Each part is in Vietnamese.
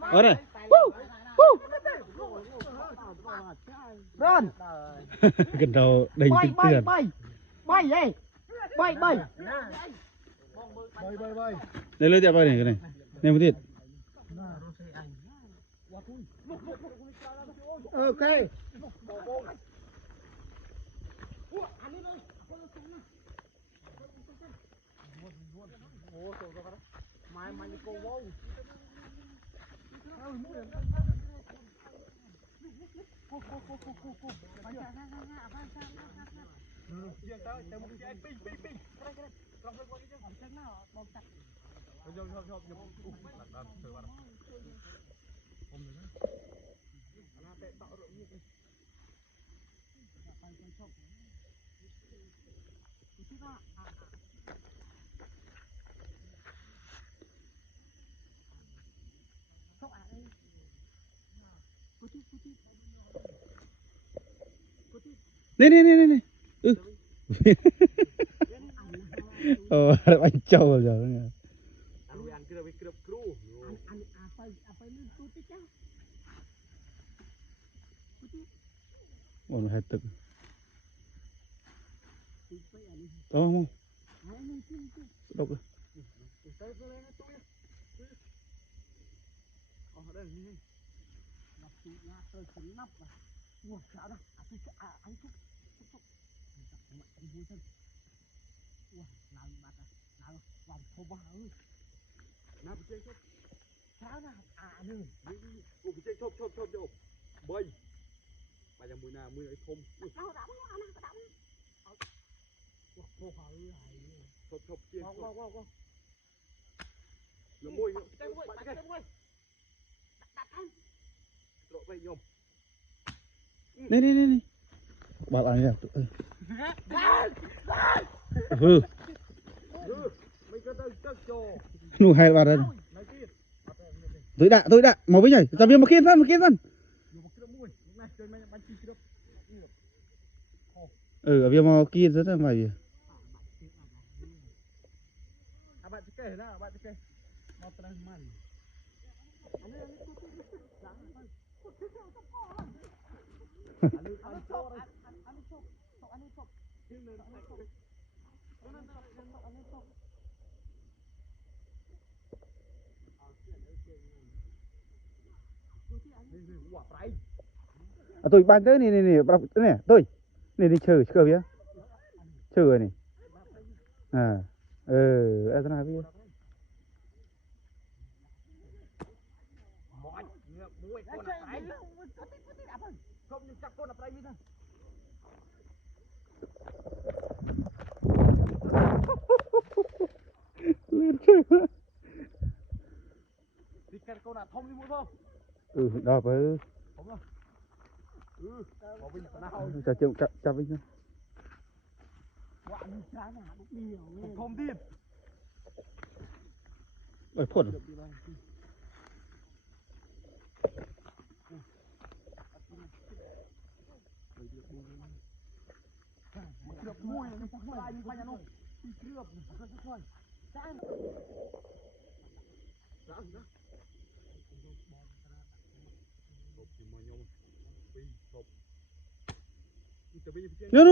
ở đây Run. gần đầu đánh Bay tính bay tiền bay. Bay vậy. Bay bay. đây lấy tiền bay này cái này nem một tiền Ok. này ừ. Anh trâu giờ nghe ổn hai tực đó không đâu cơ này bảo anh nhá ừ nu hai bạn đây tôi đã màu với nhảy ta viên một kiên phân ừ ở viên màu kia rất là mày à, tôi bán cái này tôi này đi chơi cơ biết chơi này à ừ cái nào biết ừ đó với chả chịu chả với nhau Không tin. ơi phun Được mùi nó phóng lại như quanh nó. Đi cướp. no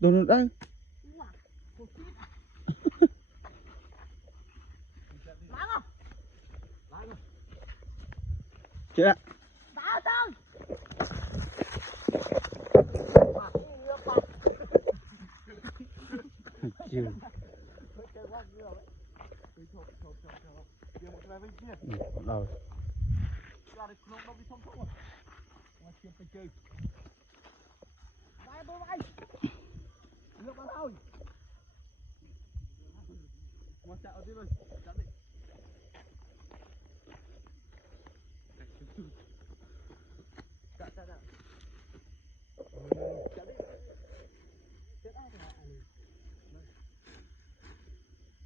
đồ đây chị ạ chưa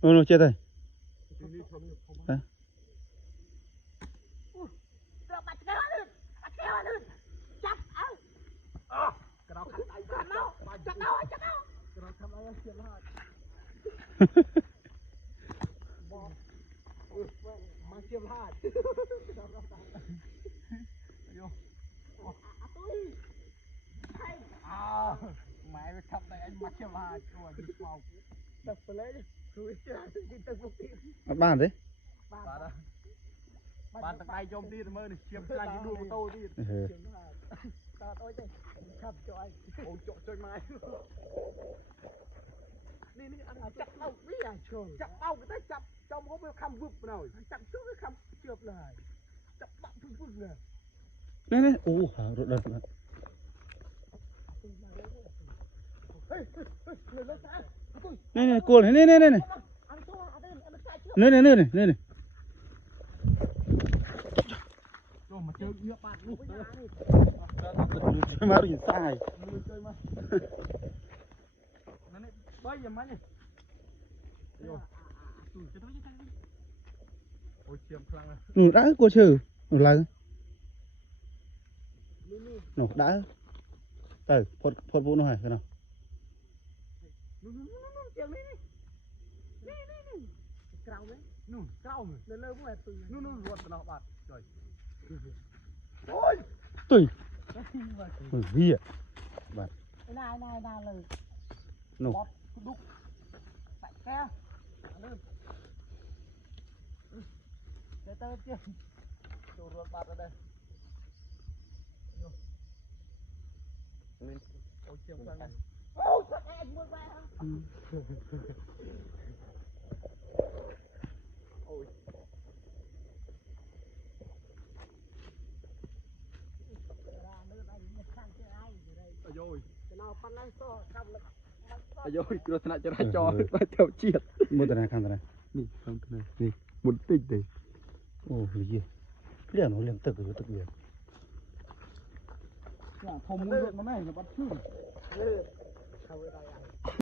rồi nó chết rồi đấy. hạt vô mẹ mới thắp đây anh mặc cho bà chùa đi phòng tập lấy đi tôi đi tới một tiệm bán đấy bạn tặng tay cho ông đi rồi mơ này chiếm lại cái đua của tôi đi ta tôi đây chắp cho anh ôi chỗ chơi mai đi đi ăn chặt đâu biết à trường chặt đâu người ta chặt trong có cái khăm vụt rồi chặt trước cái khăm trượt này chặt bặm vụt này này ô rồi đây này cua này này này này rồi mà chơi nhựa bạn luôn mà đừng sai chơi mà này bây giờ mấy này ôi chiếm khăn à nụ đã cô trừ nụ là nụ đã từ phốt vụ nó hay thế nào tùy vi à bạn này là nụ đúc tại ke để tao chưa đồ ruột bạt ở đây ôi chiếm khăn này ôi thật anh muốn về hả ôi rồi nào pan này so khăm là rồi cứ thế này cho nó cho theo chiết mua cái này khăn này nè không cái này nè một tích đấy ô gì cái nó liền tức biệt không muốn được nó này nó bắt chư